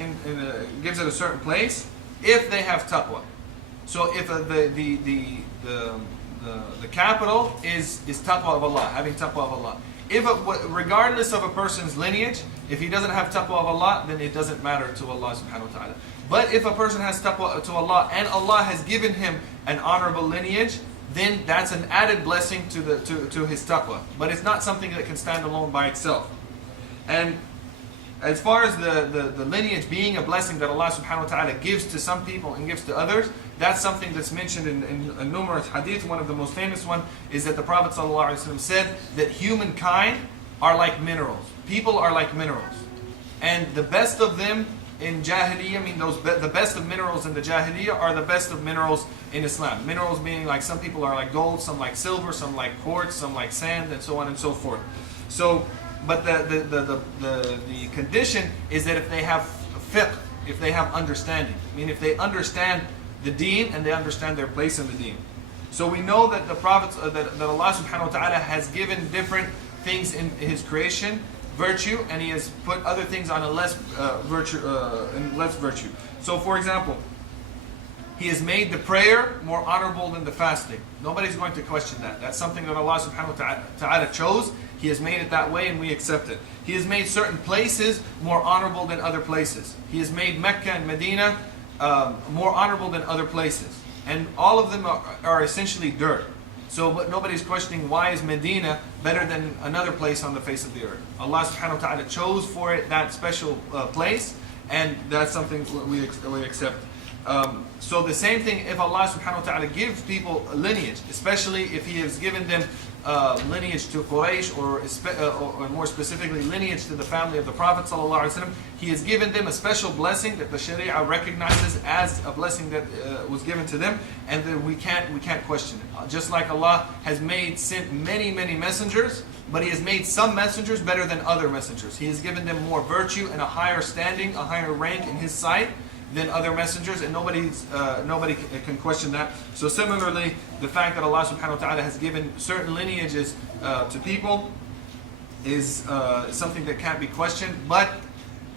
gives it a certain place if they have taqwa. So if the capital is taqwa of Allah, having taqwa of Allah. Regardless of a person's lineage, if he doesn't have taqwa of Allah, then it doesn't matter to Allah subhanahu wa ta'ala. But if a person has taqwa to Allah, and Allah has given him an honorable lineage, then that's an added blessing to his taqwa. But it's not something that can stand alone by itself. And as far as the lineage being a blessing that Allah subhanahu wa ta'ala gives to some people and gives to others, that's something that's mentioned in numerous hadith. One of the most famous one is that the Prophet ﷺ said that humankind are like minerals. People are like minerals. And the best of them in Jahiliyyah, I mean the best of minerals in the Jahiliyyah are the best of minerals in Islam. Minerals meaning like some people are like gold, some like silver, some like quartz, some like sand, and so on and so forth. So, but the condition is that if they have fiqh, if they have understanding, I mean if they understand the deen and they understand their place in the deen. So we know that the prophets, that Allah subhanahu wa ta'ala has given different things in His creation, virtue, and He has put other things on a less virtue. So for example, He has made the prayer more honorable than the fasting. Nobody's going to question that. That's something that Allah subhanahu wa ta'ala chose. He has made it that way and we accept it. He has made certain places more honorable than other places. He has made Mecca and Medina more honorable than other places. And all of them are essentially dirt. So but nobody's questioning why is Medina better than another place on the face of the earth. Allah subhanahu wa ta'ala chose for it that special place, and that's something we accept. So the same thing, if Allah subhanahu wa ta'ala gives people a lineage, especially if He has given them lineage to Quraysh, or more specifically lineage to the family of the Prophet ﷺ, He has given them a special blessing that the Sharia recognizes as a blessing that was given to them, and that we can't question it. Just like Allah has sent many messengers, but He has made some messengers better than other messengers. He has given them more virtue and a higher standing, a higher rank in His sight than other messengers, and nobody can question that. So similarly, the fact that Allah subhanahu wa ta'ala has given certain lineages to people is something that can't be questioned, but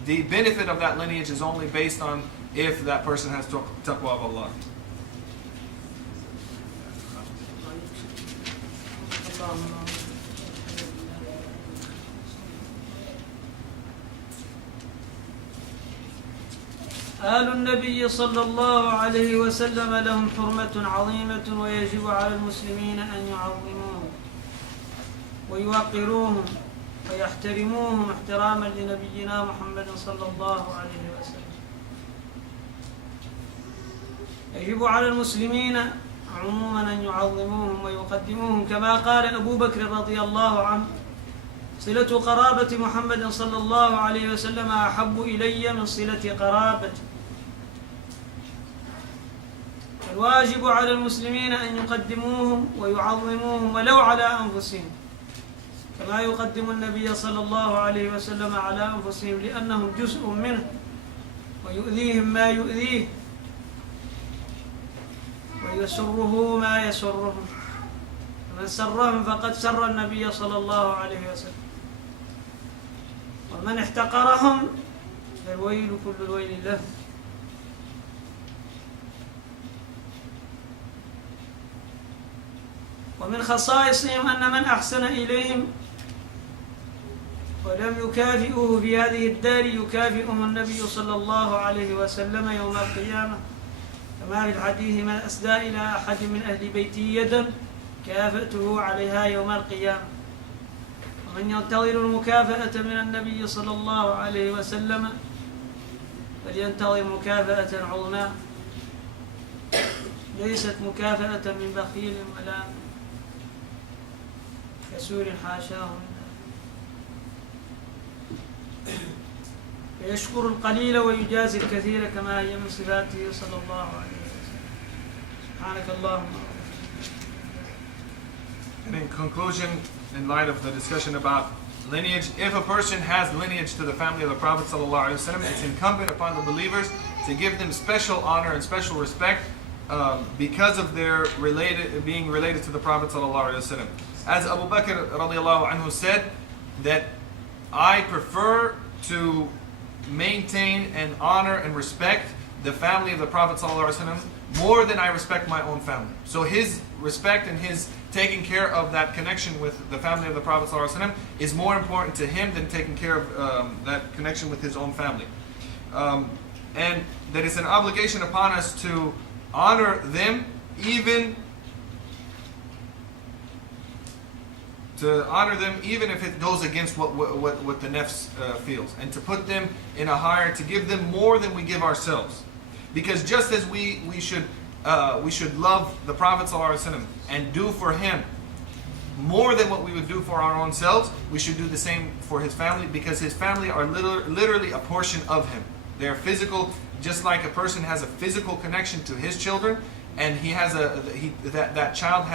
the benefit of that lineage is only based on if that person has taqwa of Allah. آل النبي صلى الله عليه وسلم لهم حرمة عظيمة، ويجب على المسلمين أن يعظموهم ويوقروهم ويحترموهم احتراما لنبينا محمد صلى الله عليه وسلم. يجب على المسلمين عموما أن يعظموهم ويقدموهم، كما قال أبو بكر رضي الله عنه: صلة قرابة محمد صلى الله عليه وسلم أحب إلي من صلة قرابتي. الواجب على المسلمين أن يقدموهم ويعظموهم ولو على أنفسهم، كما يقدم النبي صلى الله عليه وسلم على أنفسهم، لأنهم جزء منه ويؤذيهم ما يؤذيه ويسره ما يسرهم، ومن سرهم فقد سر النبي صلى الله عليه وسلم، ومن احتقرهم فالويل كل الويل له. ومن خصائصهم أن من أحسن إليهم ولم يكافئوه في هذه الدار يكافئهم النبي صلى الله عليه وسلم يوم القيامة، كما في الحديث: من أسدى إلى أحد من أهل بيتي يدا كافأته عليها يوم القيامة. ومن ينتظر المكافأة من النبي صلى الله عليه وسلم فلينتظر مكافأة عظمى، ليست مكافأة من بخيل ولا كسور حاشاه، فيشكر القليل ويجازي الكثير، كما هي من صفاته صلى الله عليه وسلم. سبحانك اللهم. And in conclusion, in light of the discussion about lineage, if a person has lineage to the family of the Prophet ﷺ, it's incumbent upon the believers to give them special honor and special respect because of their being related to the Prophet ﷺ. As Abu Bakr radiallahu anhu said, that I prefer to maintain and honor and respect the family of the Prophet ﷺ more than I respect my own family. So his respect and his taking care of that connection with the family of the Prophet ﷺ is more important to him than taking care of that connection with his own family. And that it's an obligation upon us to honor them, even if it goes against what the nafs feels, and to put them in a higher, to give them more than we give ourselves. Because just as we should love the Prophet ﷺ and do for him more than what we would do for our own selves, we should do the same for his family, because his family are literally a portion of him. They're physical, just like a person has a physical connection to his children, and he has that child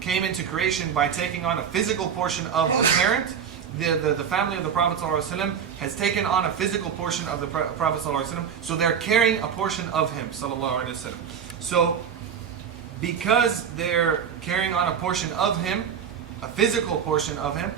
came into creation by taking on a physical portion of the parent. The family of the Prophet ﷺ has taken on a physical portion of the Prophet ﷺ, so they're carrying a portion of him sallallahu alaihi wasallam. So because they're carrying on a portion of him, a physical portion of him,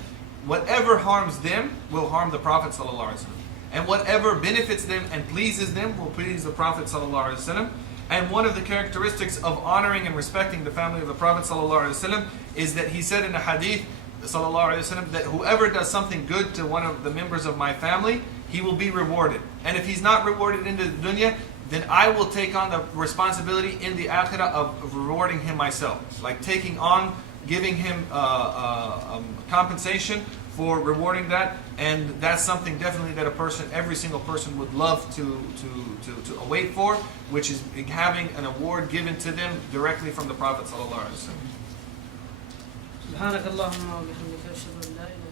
whatever harms them will harm the Prophet ﷺ. And whatever benefits them and pleases them will please the Prophet ﷺ. And one of the characteristics of honoring and respecting the family of the Prophet ﷺ is that he said in a hadith ﷺ, that whoever does something good to one of the members of my family, he will be rewarded. And if he's not rewarded in the dunya, then I will take on the responsibility in the akhirah of rewarding him myself. Like taking on, giving him compensation for rewarding that. And that's something definitely that a person, every single person would love to await for, which is having an award given to them directly from the Prophet ﷺ. سبحانك اللهم وبحمدك أشهد أن لا إله